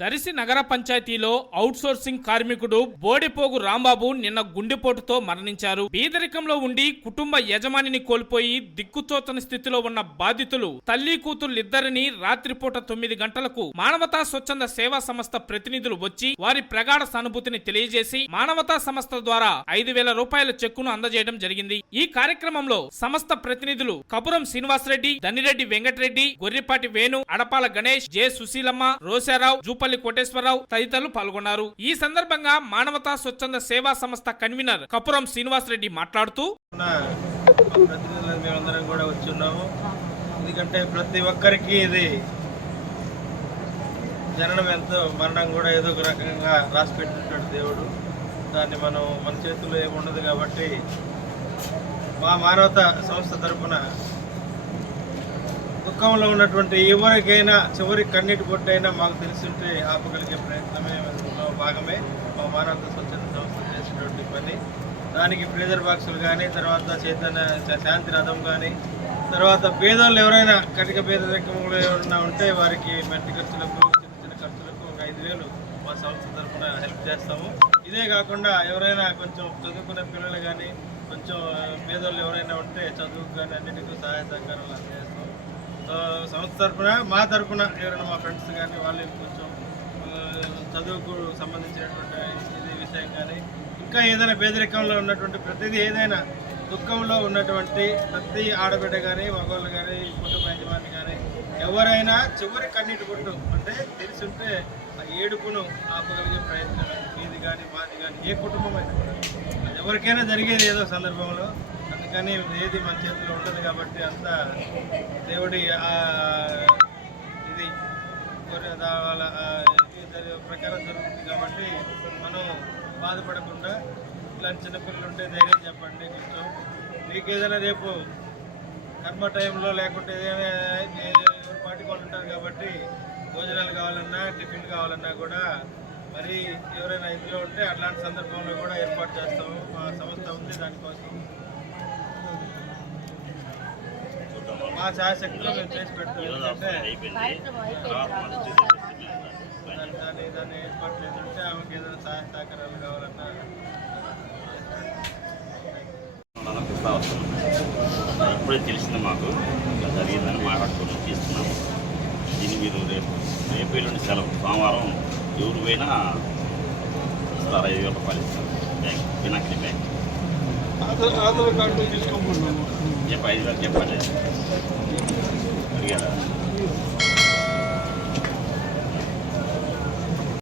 దరిసి నగర పంచాయతీలో అవుట్సోర్సింగ్ కార్మికుడు బోడిపోగు రాంబాబు నిన్న గుండెపోటుతో మరణించారు. పేదరికంలో ఉండి కుటుంబ యజమానిని కోల్పోయి దిక్కుతోచని స్థితిలో ఉన్న బాధితులు తల్లి కూతుళ్ళిద్దరిని రాత్రిపూట తొమ్మిది గంటలకు మానవతా స్వచ్ఛంద సేవా సంస్థ ప్రతినిధులు వచ్చి వారి ప్రగాఢ సానుభూతిని తెలియజేసి మానవతా సంస్థ ద్వారా ఐదు వేల రూపాయల చెక్కును అందజేయడం జరిగింది. ఈ కార్యక్రమంలో సంస్థ ప్రతినిధులు కపురం శ్రీనివాసరెడ్డి దన్నిరెడ్డి వెంకటరెడ్డి గొర్రెపాటి వేణు అడపాల గణేష్ జె సుశీలమ్మ రోసారావు జూపల్లి కోటేశ్వరరావు తదితరులు పాల్గొన్నారు. ఈ సందర్భంగా మానవతా స్వచ్ఛంద సేవా సంస్థ కన్వీనర్ కపురం శ్రీనివాసరెడ్డి మాట్లాడుతూ ఉన్న మేమందరం కూడా వచ్చి ఉన్నాము ఎందుకంటే ప్రతి ఒక్కరికి ఇది జననం ఎంతో మరణం కూడా ఏదో ఒక రకంగా రాసి పెట్టినటువంటి దేవుడు. దాన్ని మనం మన చేతుల్లో ఏమి ఉండదు కాబట్టి మా మానవత సంస్థ తరఫున దుఃఖంలో ఉన్నటువంటి ఎవరికైనా చివరి కన్నీటి పొట్టైనా మాకు తెలిసింటే ఆపగలిగే ప్రయత్నమే భాగమే. మా మానవత స్వచ్ఛత సంస్థ చేసినటువంటి పని. దానికి ఫ్రీజర్ బాక్సులు కానీ తర్వాత చైతన్య శాంతి రథం కానీ తర్వాత పేదోళ్ళు ఎవరైనా కటిక పేదరికంలో ఎవరైనా ఉంటే వారికి మెట్టి ఖర్చులకు చిన్న చిన్న ఖర్చులకు ఒక ఐదు వేలు మా సంస్థ తరఫున హెల్ప్ చేస్తాము. ఇదే కాకుండా ఎవరైనా కొంచెం చదువుకునే పిల్లలు కానీ కొంచెం పేదోళ్ళు ఎవరైనా ఉంటే చదువుకు కానీ అన్నిటికీ సహాయ సహకారాలు అందజేస్తాం సంస్థ తరఫున మా తరఫున ఎవరైనా మా ఫ్రెండ్స్ కానీ వాళ్ళు కొంచెం చదువుకు సంబంధించినటువంటి ఇది విషయం కానీ ఇంకా ఏదైనా పేదరికంలో ఉన్నటువంటి ప్రతిదీ ఏదైనా దుఃఖంలో ఉన్నటువంటి ప్రతి ఆడబిడ్డ కానీ మగవాళ్ళు కానీ కుటుంబ యజమాని కానీ ఎవరైనా చివరి కన్నీటి గుట్టు అంటే తెలిసుంటే ఆ ఏడుపును ఆపగలిగే ప్రయత్నం మీది కానీ మాది కానీ ఏ కుటుంబం అయినా అది ఎవరికైనా జరిగేది ఏదో సందర్భంలో అందుకని ఏది మన చేతిలో ఉండదు కాబట్టి అంతా దేవుడి ఇది దా- వాళ్ళ ప్రకారం జరుగుతుంది కాబట్టి మనం బాధపడకుండా ఇలాంటి చిన్నపిల్లలు ఉంటే ధైర్యం చెప్పండి కొంచెం. మీకు ఏదైనా రేపు కర్మ టైంలో లేకుంటే ఏదైనా ఎవరి వాళ్ళు ఉంటారు కాబట్టి భోజనాలు కావాలన్నా టిఫిన్ కావాలన్నా కూడా మరి ఎవరైనా ఇంట్లో ఉంటే అట్లాంటి సందర్భంలో కూడా ఏర్పాటు చేస్తాము. మా సంస్థ ఉంది దానికోసం. మా ఛాయశక్తిలో మేము చేసి పెడతాం. ఎందుకంటే దాన్ని దాన్ని దాన్ని ఏర్పాటు చేస్తుంటే ఆమెకి ఏదైనా సహాయ సహకారాలు కావాలన్నా ఇప్పుడే తెలిసింది మాకు. ఇలా జరిగిందని మాట్లాడుకొని చేస్తున్నాము. దీన్ని మీరు రేపు రేపు ఎల్లుండి సెలవు. సోమవారం ఎవరు పోయినా ఇస్తారు? ఐదు వేల రూపాయలు ఇస్తారు bank Pinakini bank. Aadhaar card తీసుకోకుండా చెప్పండి అడిగారా